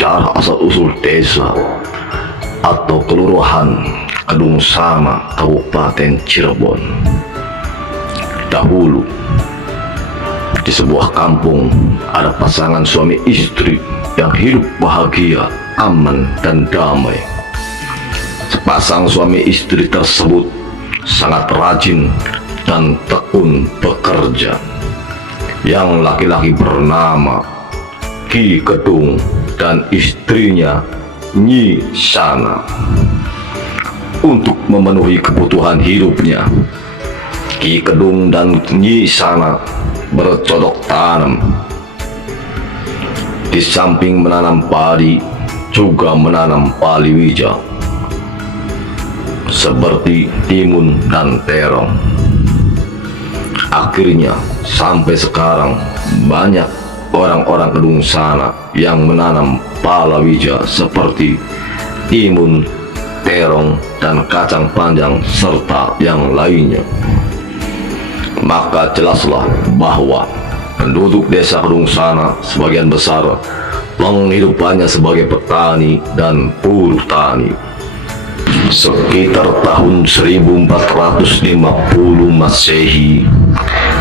sejarah asal-usul desa atau kelurahan Kedung Sana, Kabupaten Cirebon. Dahulu, di sebuah kampung ada pasangan suami istri yang hidup bahagia, aman, dan damai. Sepasang suami istri tersebut sangat rajin dan tekun bekerja. Yang laki-laki bernama Ki Kedung dan istrinya Nyi Sana. Untuk memenuhi kebutuhan hidupnya, Ki Kedung dan Nyi Sana bercocok tanam. Di samping menanam padi, juga menanam palawija seperti timun dan terong. Akhirnya sampai sekarang banyak orang-orang Kedung Sana yang menanam palawija seperti timun, terong, dan kacang panjang serta yang lainnya. Maka jelaslah bahwa penduduk desa Kedung Sana sebagian besar penghidupannya sebagai petani dan buruh tani. Sekitar tahun 1450 Masehi,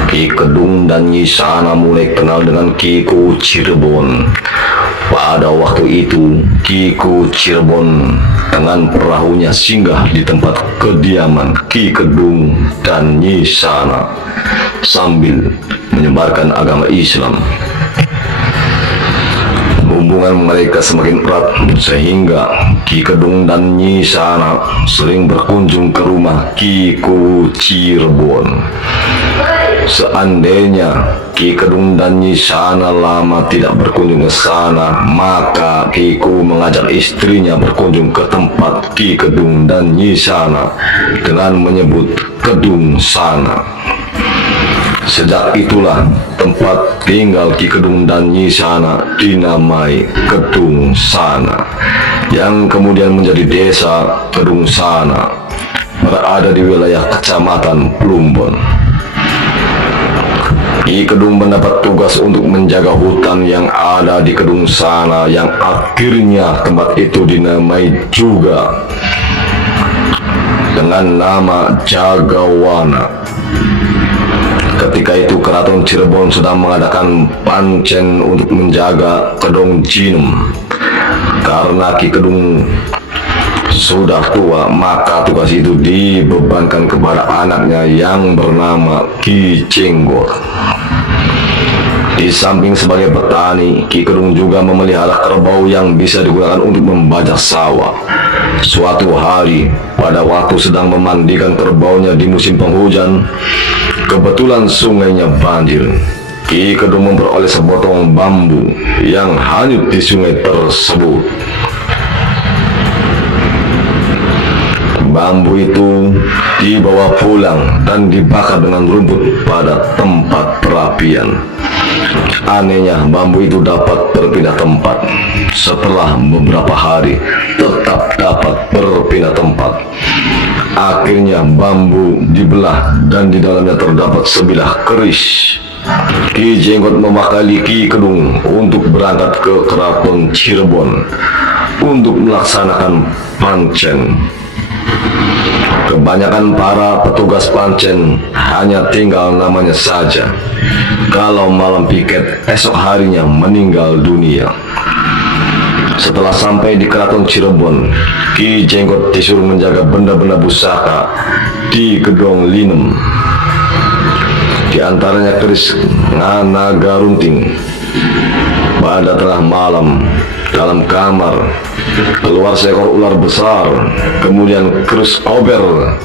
Ki Kedung dan Nyi Sana mulai kenal dengan Kiku Cirebon. Pada waktu itu, Kiku Cirebon dengan perahunya singgah di tempat kediaman Ki Kedung dan Nyi Sana sambil menyebarkan agama Islam. Hubungan mereka semakin erat sehingga Ki Kedung dan Nyi Sana sering berkunjung ke rumah Kiku Cirebon. Seandainya Ki Kedung dan Nyi Sana lama tidak berkunjung ke sana, maka Kiku mengajak istrinya berkunjung ke tempat Ki Kedung dan Nyi Sana dengan menyebut Kedung Sana. Sejak itulah tempat tinggal Ki Kedung dan Nyi Sana dinamai Kedung Sana, yang kemudian menjadi desa Kedung Sana, berada di wilayah Kecamatan Plumbon. Ki Kedung mendapat tugas untuk menjaga hutan yang ada di Kedung Sana, yang akhirnya tempat itu dinamai juga dengan nama Jagawana. Ketika itu Keraton Cirebon sedang mengadakan pancen untuk menjaga Kedung Jinem. Karena Ki Kedung sudah tua, maka tugas itu dibebankan kepada anaknya yang bernama Ki Jenggot. Di samping sebagai petani, Ki Kedung juga memelihara kerbau yang bisa digunakan untuk membajak sawah. Suatu hari, pada waktu sedang memandikan kerbaunya di musim penghujan, kebetulan sungainya banjir. Ki Kedung memperoleh sepotong bambu yang hanyut di sungai tersebut. Bambu itu dibawa pulang dan dibakar dengan rumput pada tempat perapian. Anehnya, bambu itu dapat berpindah tempat. Setelah beberapa hari, tetap dapat berpindah tempat. Akhirnya bambu dibelah dan di dalamnya terdapat sebilah keris. Ki Jenggot mewakili Ki Kedung untuk berangkat ke Keraton Cirebon untuk melaksanakan pancen. Kebanyakan para petugas pancen hanya tinggal namanya saja. Kalau malam piket, esok harinya meninggal dunia. Setelah sampai di Keraton Cirebon, Ki Jenggot disuruh menjaga benda-benda pusaka di Gedong Linem. Di antaranya keris Naga Runting. Pada tengah malam, dalam kamar keluar seekor ular besar, kemudian keris Kober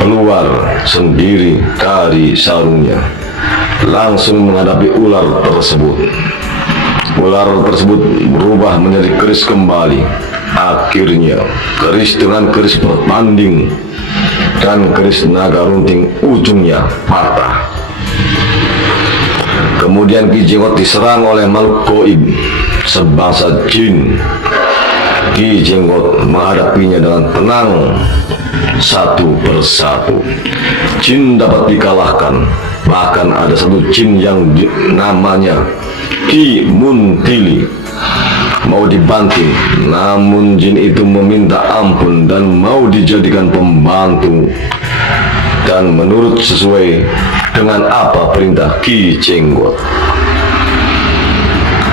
keluar sendiri dari sarungnya, langsung menghadapi ular tersebut. Ular tersebut berubah menjadi keris kembali. Akhirnya keris dengan keris bertanding dan keris Naga Runting ujungnya patah. Kemudian Ki Jenggot diserang oleh makhluk goib sebangsa jin. Ki Jenggot menghadapinya dengan tenang satu persatu. Jin dapat dikalahkan. Bahkan ada satu jin yang namanya Ki Muntili. mau dibanting, namun jin itu meminta ampun dan mau dijadikan pembantu dan menurut sesuai dengan apa perintah Ki Jenggot.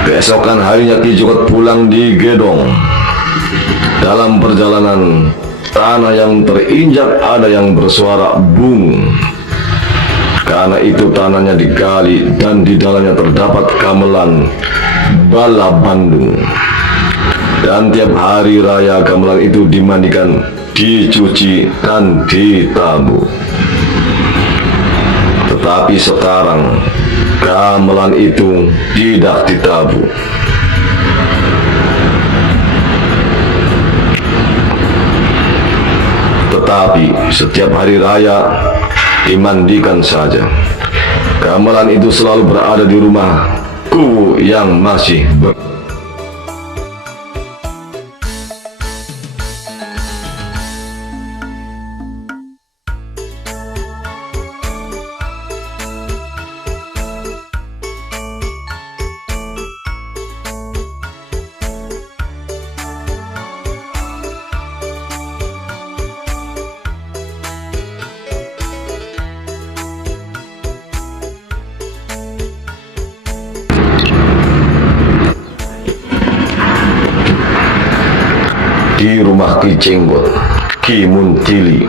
Keesokan harinya Ki Jenggot pulang di Gedong. Dalam perjalanan, tanah yang terinjak ada yang bersuara bung. Karena itu tanahnya digali dan di dalamnya terdapat gamelan bala Bandung. Dan tiap hari raya gamelan itu dimandikan, dicuci, dan ditabuh. Tetapi sekarang gamelan itu tidak ditabuh. Tetapi setiap hari raya dimandikan saja. Gamelan itu selalu berada di rumahku yang masih di rumah Ki Jenggot. Ki Muntili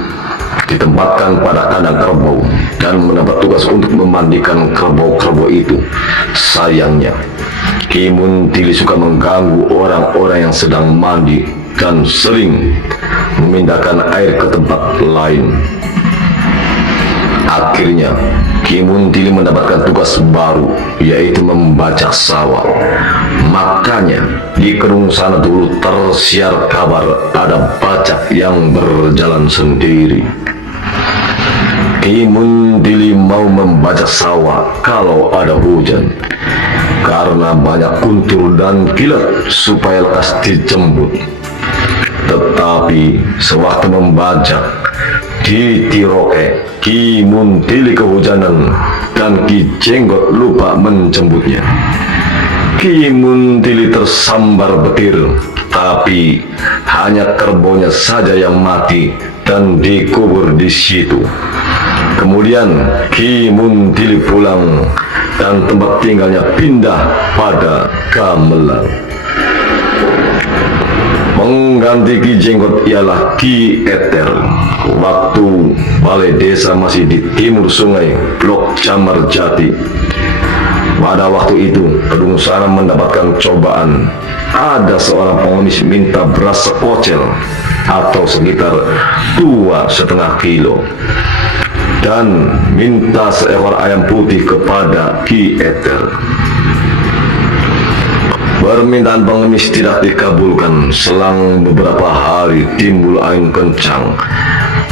ditempatkan pada kandang kerbau dan mendapat tugas untuk memandikan kerbau-kerbau itu. Sayangnya, Ki Muntili suka mengganggu orang-orang yang sedang mandi dan sering memindahkan air ke tempat lain. Akhirnya, Ki Muntili mendapatkan tugas baru, yaitu membajak sawah. Makanya, di Kedung sana dulu tersiar kabar ada bajak yang berjalan sendiri. Ki Muntili mau membajak sawah kalau ada hujan, karena banyak kuntur dan kilat supaya lekas dijemput. Tetapi sewaktu membajak di Tiroke, Ki Muntili kehujanan dan Ki Jenggot lupa menjemputnya. Ki Muntili tersambar petir, tapi hanya kerbaunya saja yang mati dan dikubur di situ. Kemudian Ki Muntili pulang dan tempat tinggalnya pindah pada Gamelan. Pengganti Ki Jenggot ialah Ki Eter. Waktu balai desa masih di timur sungai Blok Camarjati. Pada waktu itu, Kedung sana mendapatkan cobaan. Ada seorang pengemis minta beras sekocel atau sekitar 2,5 kilo dan minta seekor ayam putih kepada Ki Eter. Permintaan pengemis tidak dikabulkan. Selang beberapa hari timbul angin kencang.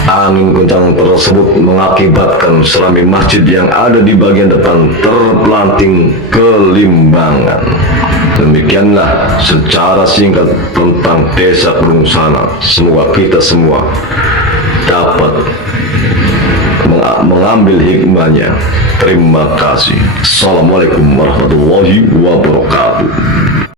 Angin kencang tersebut mengakibatkan serambi masjid yang ada di bagian depan terpelanting kelimbangan. Demikianlah secara singkat tentang desa Kedung sana. Semoga kita semua dapat mengambil hikmahnya. Terima kasih. Assalamualaikum warahmatullahi wabarakatuh.